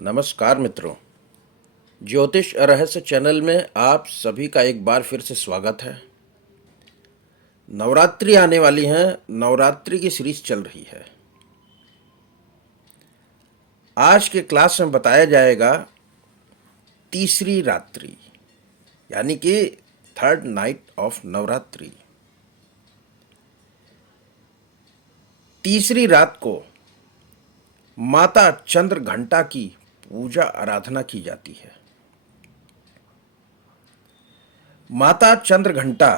नमस्कार मित्रों। ज्योतिष रहस्य चैनल में आप सभी का एक बार फिर से स्वागत है। नवरात्रि आने वाली है। नवरात्रि की सीरीज चल रही है। आज के क्लास में बताया जाएगा तीसरी रात्रि, यानी कि थर्ड नाइट ऑफ नवरात्रि। तीसरी रात को माता चंद्र घंटा की पूजा आराधना की जाती है। माता चंद्र घंटा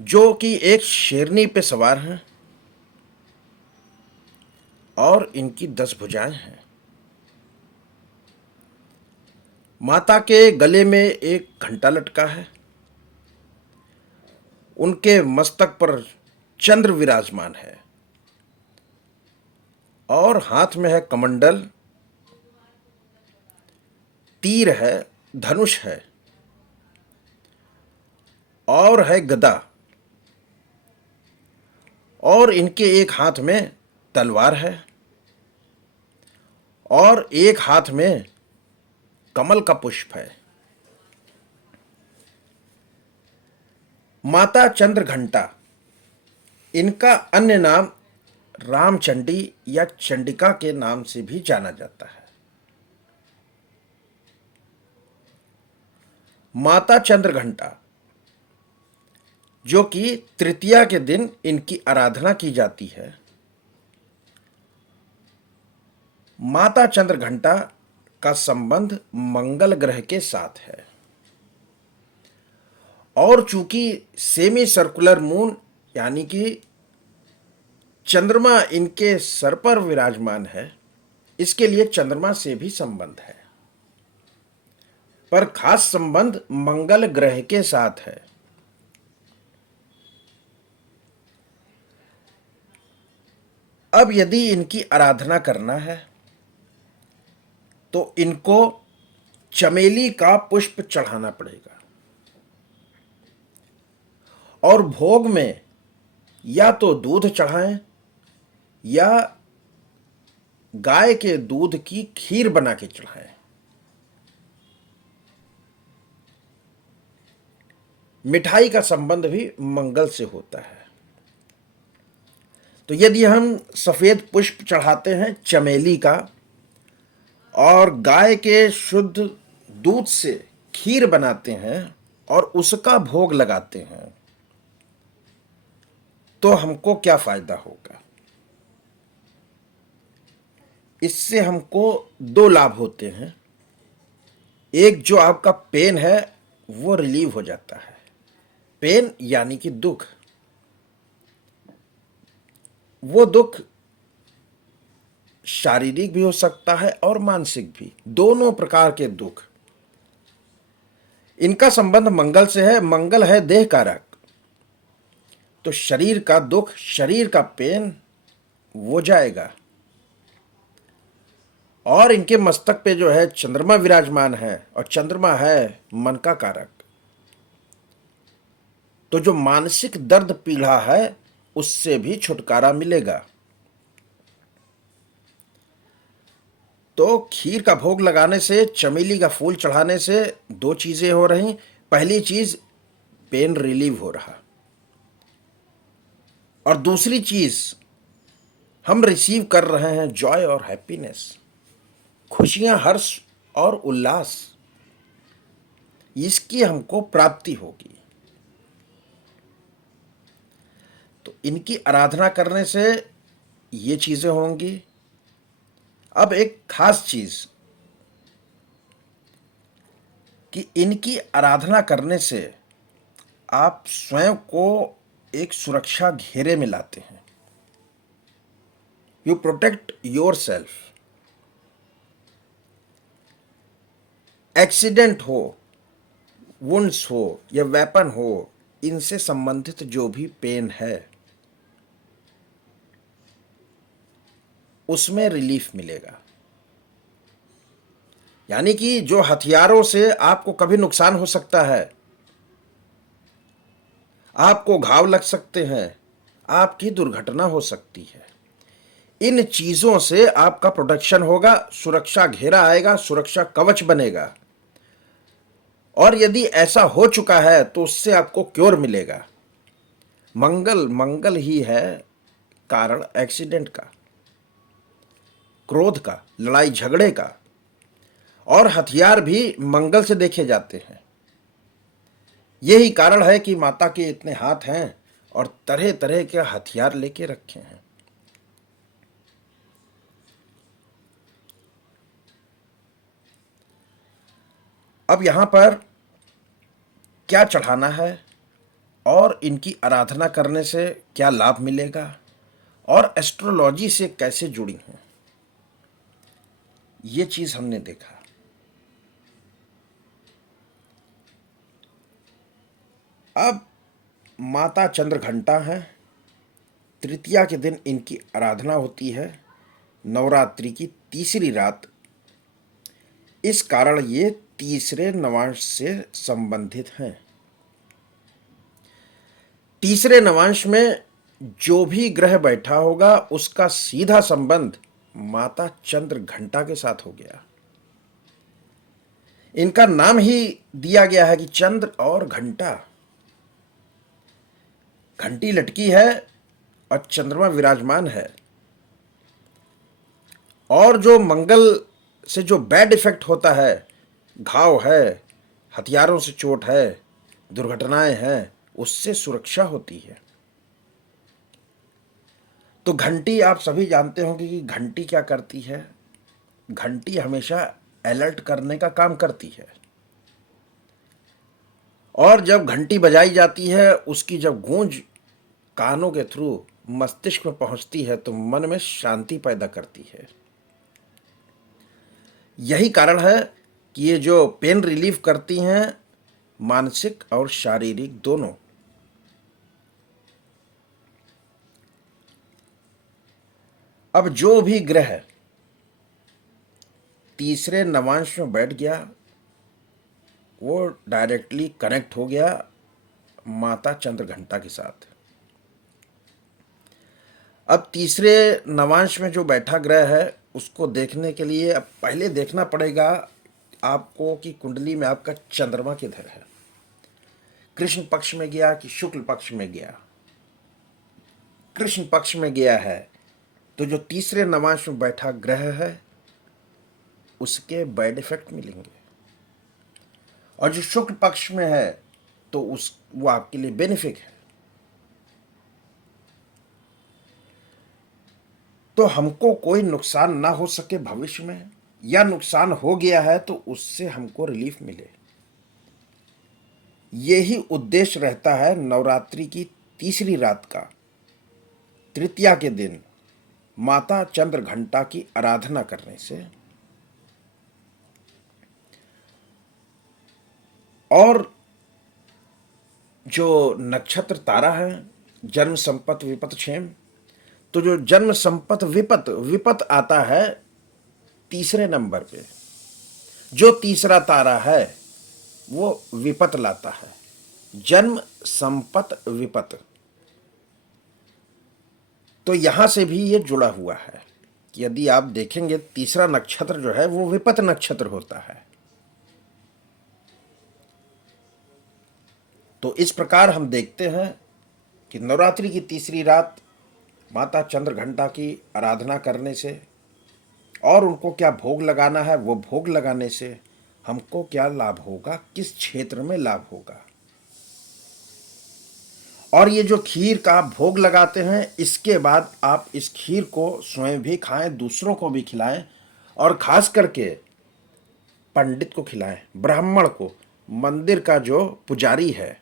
जो कि एक शेरनी पे सवार हैं और इनकी 10 भुजाएं हैं। माता के गले में एक घंटा लटका है। उनके मस्तक पर चंद्र विराजमान है और हाथ में है कमंडल, तीर है, धनुष है और है गदा, और इनके एक हाथ में तलवार है और एक हाथ में कमल का पुष्प है। माता चंद्र घंटा, इनका अन्य नाम रामचंडी या चंडिका के नाम से भी जाना जाता है। माता चंद्र घंटा जो कि तृतीया के दिन इनकी आराधना की जाती है। माता चंद्र घंटा का संबंध मंगल ग्रह के साथ है और चूंकि सेमी सर्कुलर मून यानी कि चंद्रमा इनके सर पर विराजमान है, इसके लिए चंद्रमा से भी संबंध है, पर खास संबंध मंगल ग्रह के साथ है। अब यदि इनकी आराधना करना है तो इनको चमेली का पुष्प चढ़ाना पड़ेगा और भोग में या तो दूध चढ़ाएं या गाय के दूध की खीर बना के चढ़ाएं। मिठाई का संबंध भी मंगल से होता है। तो यदि हम सफेद पुष्प चढ़ाते हैं चमेली का और गाय के शुद्ध दूध से खीर बनाते हैं और उसका भोग लगाते हैं तो हमको क्या फायदा होगा? इससे हमको दो लाभ होते हैं। एक, जो आपका पेन है वो रिलीव हो जाता है। पेन यानी कि दुख। वो दुख शारीरिक भी हो सकता है और मानसिक भी, दोनों प्रकार के दुख। इनका संबंध मंगल से है। मंगल है देह कारक, तो शरीर का दुख, शरीर का पेन वो जाएगा। और इनके मस्तक पे जो है चंद्रमा विराजमान है और चंद्रमा है मन का कारक, तो जो मानसिक दर्द पीड़ा है उससे भी छुटकारा मिलेगा। तो खीर का भोग लगाने से, चमेली का फूल चढ़ाने से दो चीजें हो रही। पहली चीज, पेन रिलीव हो रहा, और दूसरी चीज, हम रिसीव कर रहे हैं जॉय और हैप्पीनेस, खुशियां, हर्ष और उल्लास, इसकी हमको प्राप्ति होगी। तो इनकी आराधना करने से ये चीजें होंगी। अब एक खास चीज कि इनकी आराधना करने से आप स्वयं को एक सुरक्षा घेरे में लाते हैं। You protect your self. Accident हो, वुंड्स हो या वेपन हो, इनसे संबंधित जो भी पेन है उसमें रिलीफ मिलेगा। यानी कि जो हथियारों से आपको कभी नुकसान हो सकता है, आपको घाव लग सकते हैं, आपकी दुर्घटना हो सकती है, इन चीजों से आपका प्रोटेक्शन होगा, सुरक्षा घेरा आएगा, सुरक्षा कवच बनेगा। और यदि ऐसा हो चुका है तो उससे आपको क्योर मिलेगा। मंगल मंगल ही है कारण एक्सीडेंट का, क्रोध का, लड़ाई झगड़े का, और हथियार भी मंगल से देखे जाते हैं। यही कारण है कि माता के इतने हाथ हैं और तरह तरह के हथियार लेके रखे हैं। अब यहां पर क्या चढ़ाना है और इनकी आराधना करने से क्या लाभ मिलेगा और एस्ट्रोलॉजी से कैसे जुड़ी हैं, ये चीज हमने देखा। अब माता चंद्रघंटा है, तृतीया के दिन इनकी आराधना होती है, नवरात्रि की तीसरी रात। इस कारण ये तीसरे नवांश से संबंधित हैं। तीसरे नवांश में जो भी ग्रह बैठा होगा उसका सीधा संबंध माता चंद्रघंटा के साथ हो गया। इनका नाम ही दिया गया है कि चंद्र और घंटा, घंटी लटकी है और चंद्रमा विराजमान है। और जो मंगल से जो बैड इफेक्ट होता है, घाव है, हथियारों से चोट है, दुर्घटनाएं हैं, उससे सुरक्षा होती है। तो घंटी आप सभी जानते होंगे कि घंटी क्या करती है। घंटी हमेशा अलर्ट करने का काम करती है। और जब घंटी बजाई जाती है, उसकी जब गूंज कानों के थ्रू मस्तिष्क में पहुंचती है तो मन में शांति पैदा करती है। यही कारण है कि ये जो पेन रिलीफ करती हैं, मानसिक और शारीरिक दोनों। अब जो भी ग्रह तीसरे नवांश में बैठ गया वो डायरेक्टली कनेक्ट हो गया माता चंद्रघंटा के साथ। अब तीसरे नवांश में जो बैठा ग्रह है उसको देखने के लिए अब पहले देखना पड़ेगा आपको कि कुंडली में आपका चंद्रमा किधर है, कृष्ण पक्ष में गया कि शुक्ल पक्ष में गया। कृष्ण पक्ष में गया है तो जो तीसरे नवांश में बैठा ग्रह है उसके बैड इफेक्ट मिलेंगे, और जो शुक्ल पक्ष में है तो वो आपके लिए बेनिफिक है। तो हमको कोई नुकसान ना हो सके भविष्य में, या नुकसान हो गया है तो उससे हमको रिलीफ मिले, यही उद्देश्य रहता है नवरात्रि की तीसरी रात का, तृतीया के दिन माता चंद्रघंटा की आराधना करने से। और जो नक्षत्र तारा है जन्म संपत विपत क्षेम, तो जो जन्म संपत विपत विपत आता है तीसरे नंबर पे। जो तीसरा तारा है वो विपत लाता है, जन्म संपत विपत। तो यहां से भी ये जुड़ा हुआ है कि यदि आप देखेंगे तीसरा नक्षत्र जो है वो विपत नक्षत्र होता है। तो इस प्रकार हम देखते हैं कि नवरात्रि की तीसरी रात माता चंद्रघंटा की आराधना करने से और उनको क्या भोग लगाना है, वो भोग लगाने से हमको क्या लाभ होगा, किस क्षेत्र में लाभ होगा। और ये जो खीर का आप भोग लगाते हैं, इसके बाद आप इस खीर को स्वयं भी खाएं, दूसरों को भी खिलाएं, और खास करके पंडित को खिलाएं, ब्राह्मण को, मंदिर का जो पुजारी है।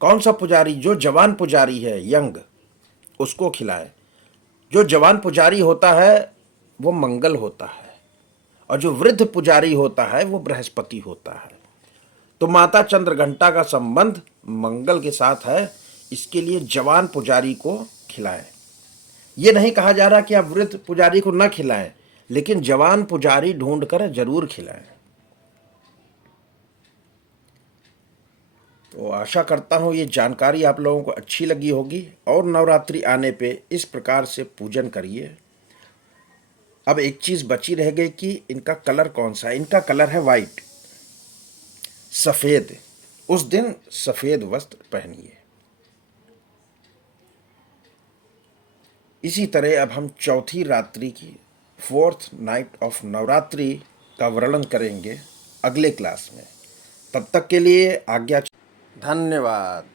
कौन सा पुजारी? जो जवान पुजारी है, यंग, उसको खिलाएं। जो जवान पुजारी होता है वो मंगल होता है, और जो वृद्ध पुजारी होता है वो बृहस्पति होता है। तो माता चंद्रघंटा का संबंध मंगल के साथ है, इसके लिए जवान पुजारी को खिलाएं। ये नहीं कहा जा रहा कि आप वृद्ध पुजारी को न खिलाएं, लेकिन जवान पुजारी ढूंढकर जरूर खिलाएं। तो आशा करता हूँ ये जानकारी आप लोगों को अच्छी लगी होगी, और नवरात्रि आने पे इस प्रकार से पूजन करिए। अब एक चीज बची रह गई कि इनका कलर कौन सा है। इनका कलर है वाइट, सफेद। उस दिन सफेद वस्त्र पहनिए। इसी तरह अब हम चौथी रात्रि की, फोर्थ नाइट ऑफ नवरात्रि का वर्णन करेंगे अगले क्लास में। तब तक के लिए आज्ञा। धन्यवाद।